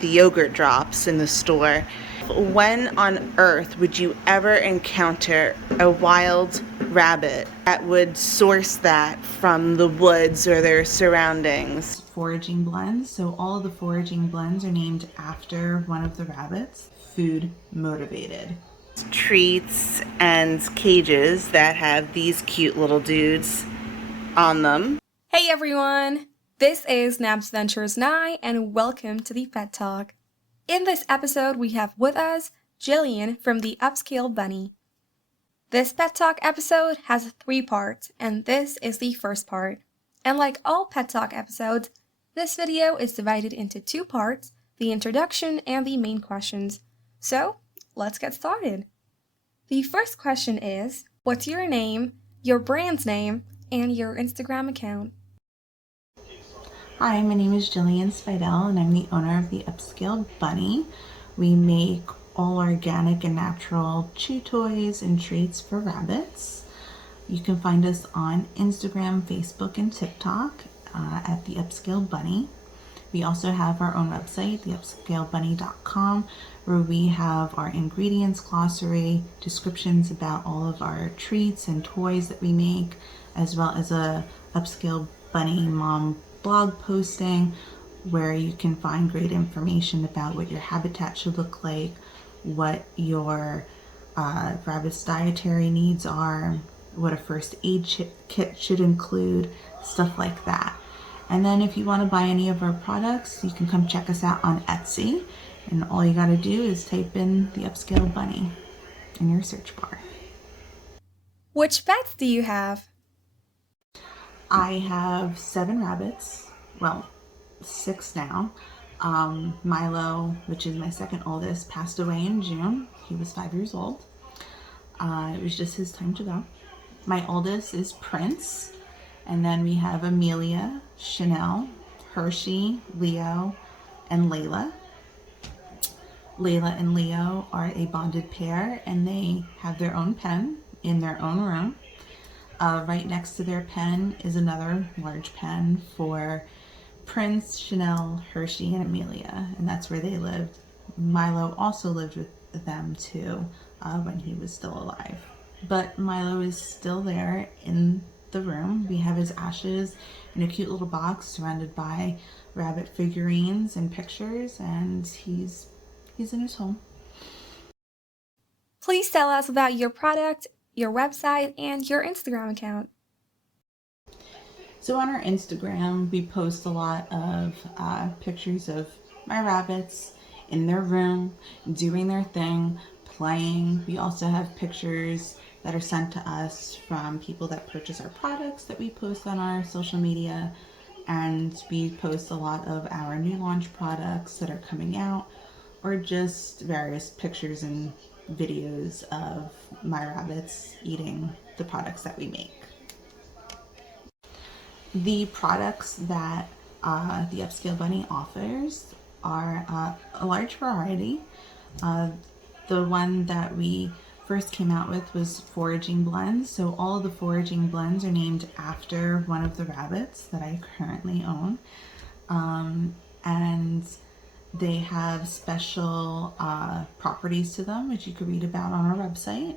the yogurt drops in the store. When on earth would you ever encounter a wild rabbit that would source that from the woods or their surroundings? Foraging blends. So all of the foraging blends are named after one of the rabbits. Food motivated. Treats and cages that have these cute little dudes on them. Hey everyone! This is nabzventures N.A.Y and welcome to the Pet Talk. In this episode, we have with us Jillian from the Upscale Bunny. This Pet Talk episode has 3 parts, and this is the first part. And like all Pet Talk episodes, this video is divided into 2 parts, the introduction and the main questions. So, let's get started. The first question is, what's your name, your brand's name, and your Instagram account? Hi, my name is Jillian Ft.The, and I'm the owner of the Upscale Bunny. We make all organic and natural chew toys and treats for rabbits. You can find us on Instagram, Facebook, and TikTok at the Upscale Bunny. We also have our own website, theupscalebunny.com, where we have our ingredients glossary, descriptions about all of our treats and toys that we make, as well as a Upscale Bunny mom blog posting where you can find great information about what your habitat should look like, what your rabbit's dietary needs are, what a first aid kit should include, stuff like that. And then if you want to buy any of our products, you can come check us out on Etsy, and all you got to do is type in the Upscale Bunny in your search bar. Which pets do you have? I have 7 rabbits, well, 6 now. Milo, which is my second oldest, passed away in June. He was 5 years old. It was just his time to go. My oldest is Prince, and then we have Amelia, Chanel, Hershey, Leo, and Layla. Layla and Leo are a bonded pair, and they have their own pen in their own room. Right next to their pen is another large pen for Prince, Chanel, Hershey, and Amelia, and that's where they lived. Milo also lived with them too when he was still alive. But Milo is still there in the room. We have his ashes in a cute little box surrounded by rabbit figurines and pictures, and he's in his home. Please tell us about your product, your website, and your Instagram account. So on our Instagram, we post a lot of pictures of my rabbits in their room, doing their thing, playing. We also have pictures that are sent to us from people that purchase our products that we post on our social media. And we post a lot of our new launch products that are coming out, or just various pictures and videos of my rabbits eating the products that we make. The products that the Upscale Bunny offers are a large variety. The one that we first came out with was foraging blends. So all of the foraging blends are named after one of the rabbits that I currently own. And they have special properties to them, which you could read about on our website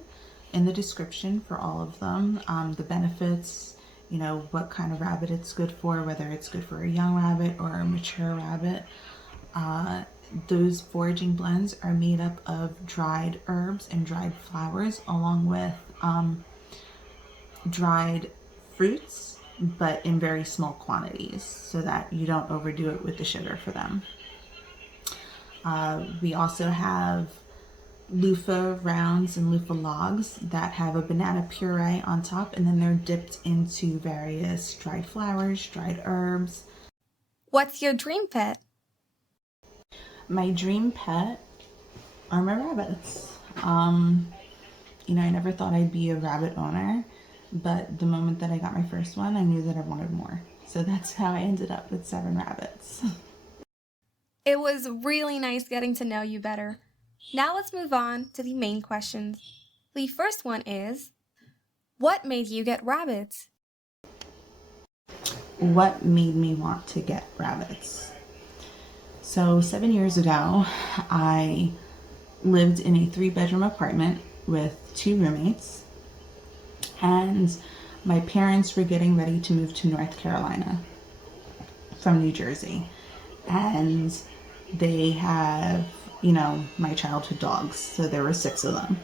in the description for all of them. The benefits, you know, what kind of rabbit it's good for, whether it's good for a young rabbit or a mature rabbit. Those foraging blends are made up of dried herbs and dried flowers, along with dried fruits, but in very small quantities so that you don't overdo it with the sugar for them. We also have loofah rounds and loofah logs that have a banana puree on top, and then they're dipped into various dried flowers, dried herbs. What's your dream pet? My dream pet are my rabbits. You know, I never thought I'd be a rabbit owner, but the moment that I got my first one, I knew that I wanted more. So that's how I ended up with 7 rabbits. It was really nice getting to know you better. Now let's move on to the main questions. The first one is, what made you get rabbits? What made me want to get rabbits? So 7 years ago, I lived in a 3-bedroom apartment with 2 roommates, and my parents were getting ready to move to North Carolina from New Jersey. And they have, my childhood dogs. So there were 6 of them.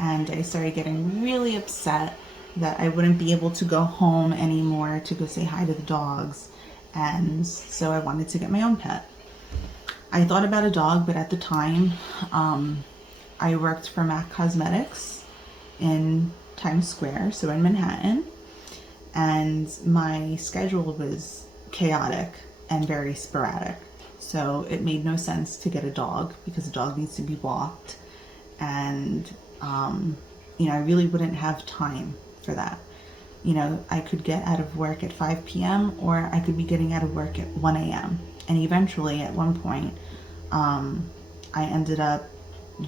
And I started getting really upset that I wouldn't be able to go home anymore to go say hi to the dogs. And so I wanted to get my own pet. I thought about a dog, but at the time, I worked for MAC Cosmetics in Times Square, so in Manhattan. And my schedule was chaotic and very sporadic. So it made no sense to get a dog because a dog needs to be walked. And, I really wouldn't have time for that. I could get out of work at 5 p.m. or I could be getting out of work at 1 a.m. And eventually, at one point, I ended up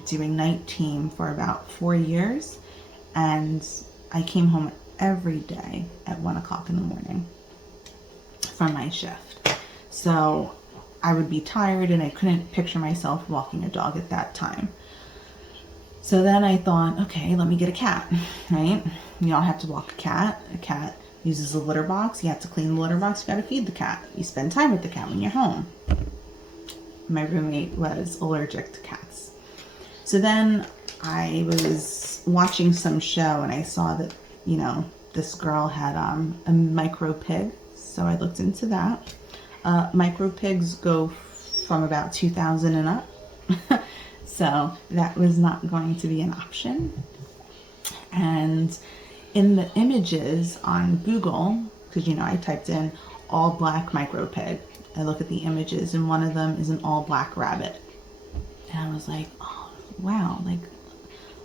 doing night team for about 4 years. And I came home every day at 1 o'clock in the morning from my shift. So I would be tired and I couldn't picture myself walking a dog at that time. So then I thought, okay, let me get a cat, right? You don't have to walk a cat. A cat uses a litter box. You have to clean the litter box. You got to feed the cat. You spend time with the cat when you're home. My roommate was allergic to cats. So then I was watching some show and I saw that, this girl had a micro pig. So I looked into that. Micro pigs go from about 2,000 and up. So that was not going to be an option. And in the images on Google, because I typed in all black micro pig, I look at the images and one of them is an all black rabbit. And I was like, oh, wow,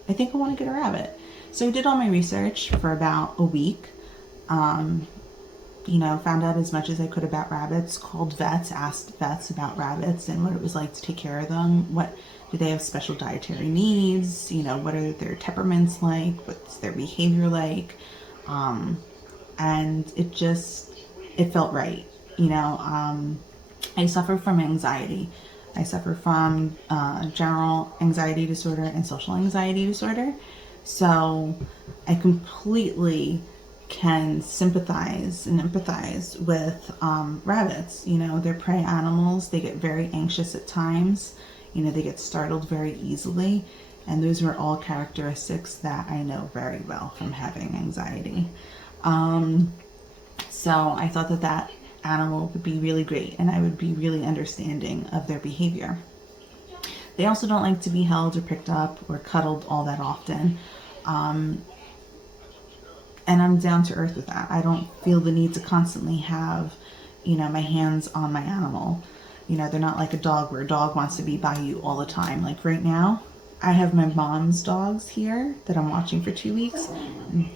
I think I want to get a rabbit. So I did all my research for about a week. Found out as much as I could about rabbits, called vets, asked vets about rabbits and what it was like to take care of them. What do they have special dietary needs? What are their temperaments like? What's their behavior like? And it felt right. I suffer from anxiety. I suffer from general anxiety disorder and social anxiety disorder. So I completely can sympathize and empathize with rabbits. They're prey animals. They get very anxious at times. They get startled very easily. And those are all characteristics that I know very well from having anxiety. So I thought that animal would be really great and I would be really understanding of their behavior. They also don't like to be held or picked up or cuddled all that often. And I'm down to earth with that. I don't feel the need to constantly have, my hands on my animal. They're not like a dog where a dog wants to be by you all the time. Like right now, I have my mom's dogs here that I'm watching for 2 weeks.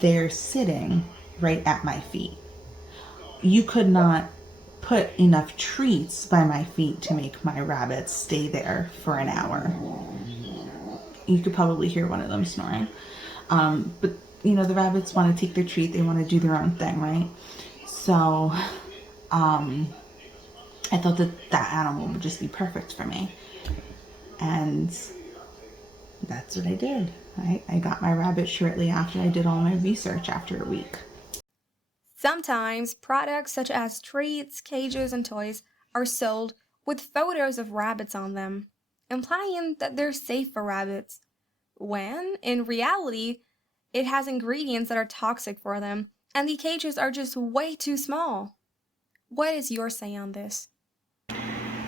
They're sitting right at my feet. You could not put enough treats by my feet to make my rabbits stay there for an hour. You could probably hear one of them snoring. But the rabbits want to take their treat. They want to do their own thing, right? So I thought that animal would just be perfect for me. And that's what I did. I got my rabbit shortly after I did all my research after a week. Sometimes products such as treats, cages, and toys are sold with photos of rabbits on them, implying that they're safe for rabbits, when, in reality, it has ingredients that are toxic for them, and the cages are just way too small. What is your say on this?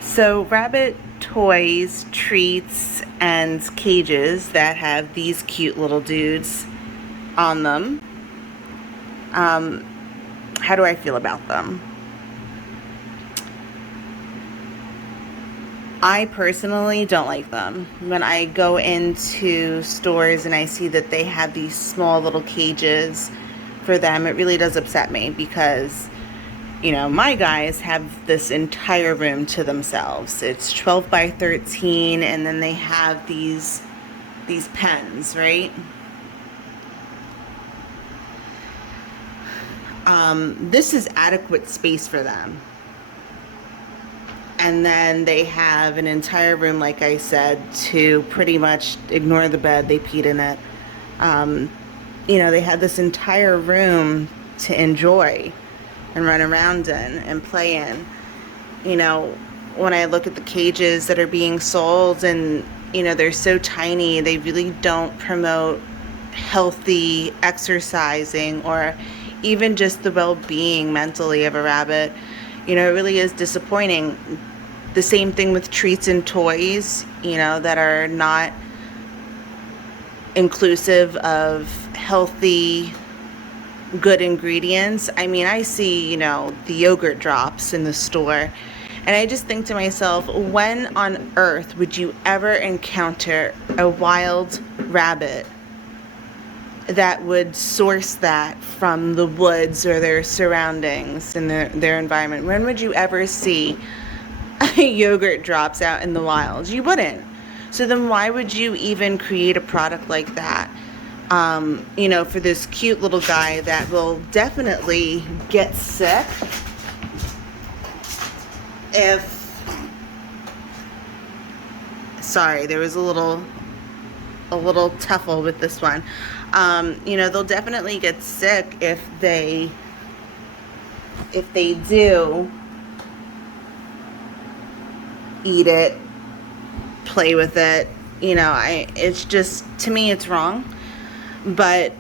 So rabbit toys, treats, and cages that have these cute little dudes on them, how do I feel about them? I personally don't like them. When I go into stores and I see that they have these small little cages for them, it really does upset me because, my guys have this entire room to themselves. It's 12 by 13 and then they have these pens, right? This is adequate space for them. And then they have an entire room, like I said, to pretty much ignore the bed. They peed in it. They had this entire room to enjoy and run around in and play in. When I look at the cages that are being sold, and they're so tiny, they really don't promote healthy exercising or even just the well-being mentally of a rabbit. It really is disappointing. The same thing with treats and toys, that are not inclusive of healthy, good ingredients. I mean, I see, the yogurt drops in the store, and I just think to myself, when on earth would you ever encounter a wild rabbit that would source that from the woods or their surroundings and their environment? When would you ever see yogurt drops out in the wild? You wouldn't. So then why would you even create a product like that? For this cute little guy that will definitely get sick sorry, there was a little tuffle with this one. They'll definitely get sick if they do eat it, play with it. It's just, to me, it's wrong. But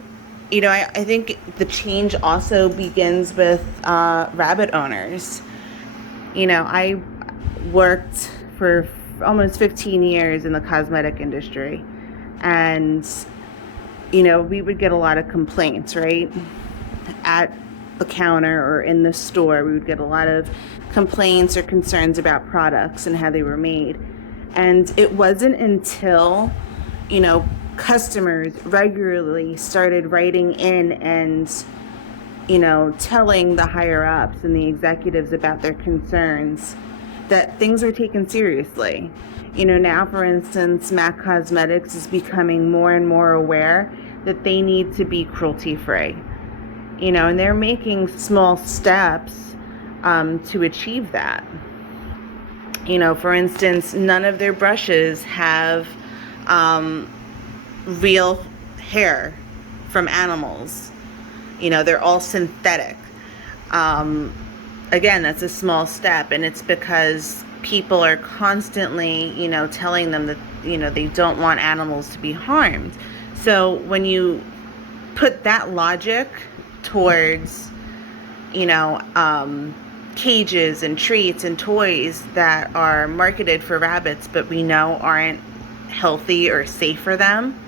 I think the change also begins with rabbit owners. I worked for almost 15 years in the cosmetic industry, and we would get a lot of complaints, right? At the counter or in the store, we would get a lot of complaints or concerns about products and how they were made. And it wasn't until, customers regularly started writing in and, telling the higher ups and the executives about their concerns, that things are taken seriously. Now, for instance, MAC Cosmetics is becoming more and more aware that they need to be cruelty-free. And they're making small steps to achieve that. For instance, none of their brushes have real hair from animals. They're all synthetic. Again, that's a small step, and it's because people are constantly, telling them that, they don't want animals to be harmed. So when you put that logic towards, cages and treats and toys that are marketed for rabbits but we know aren't healthy or safe for them,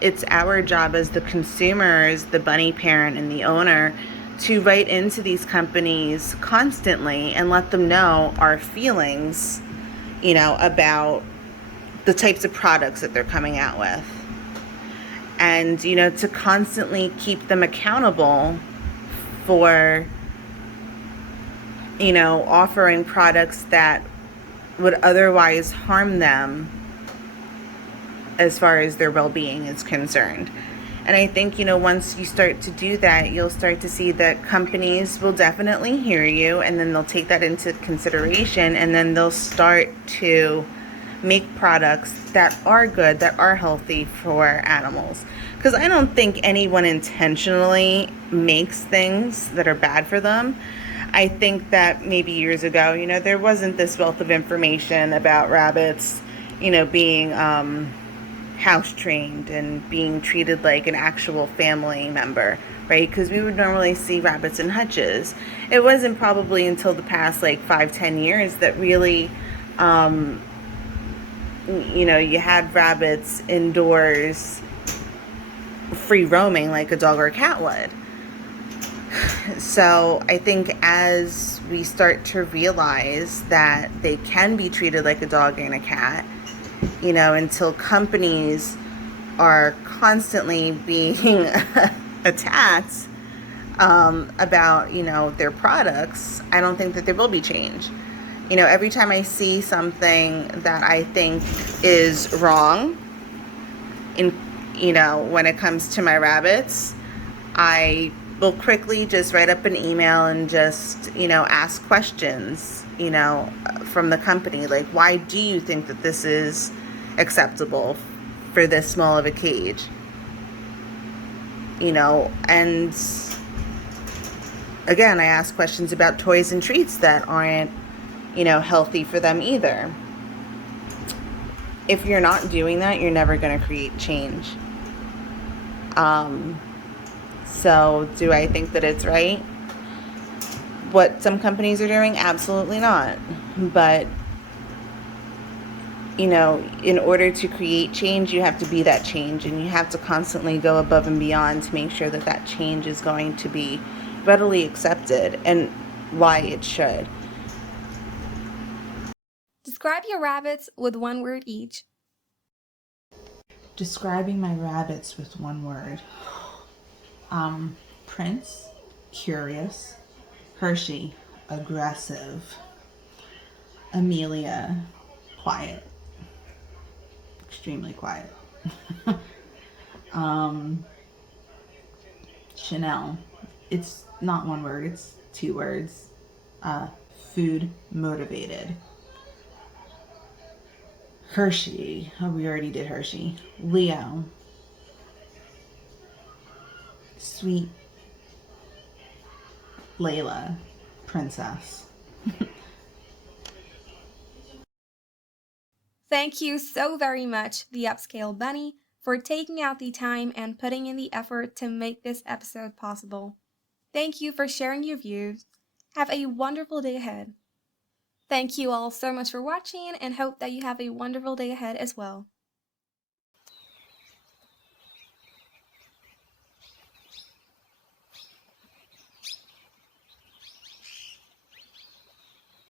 it's our job as the consumers, the bunny parent and the owner, to write into these companies constantly and let them know our feelings, about the types of products that they're coming out with. And, to constantly keep them accountable for, offering products that would otherwise harm them as far as their well-being is concerned. And I think, once you start to do that, you'll start to see that companies will definitely hear you, and then they'll take that into consideration, and then they'll start to make products that are good, that are healthy for animals. Because I don't think anyone intentionally makes things that are bad for them. I think that maybe years ago, there wasn't this wealth of information about rabbits, being house trained and being treated like an actual family member, right? Because we would normally see rabbits in hutches. It wasn't probably until the past 5-10 years that really, you had rabbits indoors free roaming like a dog or a cat would. So I think as we start to realize that they can be treated like a dog and a cat, until companies are constantly being attacked about, their products, I don't think that there will be change. Every time I see something that I think is wrong when it comes to my rabbits, I will quickly just write up an email and just, ask questions, from the company. Like, why do you think that this is acceptable for this small of a cage? And again, I ask questions about toys and treats that aren't, healthy for them either. If you're not doing that, you're never going to create change. So do I think that it's right? What some companies are doing? Absolutely not. But, in order to create change, you have to be that change, and you have to constantly go above and beyond to make sure that that change is going to be readily accepted and why it should. Describe your rabbits with one word each. Describing my rabbits with one word. Prince, curious. Hershey, aggressive. Amelia, quiet. Extremely quiet. Chanel, it's not one word, it's two words. Food motivated. Hershey, oh, we already did Hershey. Leo, sweet. Layla, princess. Thank you so very much, the Upscale Bunny, for taking out the time and putting in the effort to make this episode possible. Thank you for sharing your views. Have a wonderful day ahead. Thank you all so much for watching and hope that you have a wonderful day ahead as well.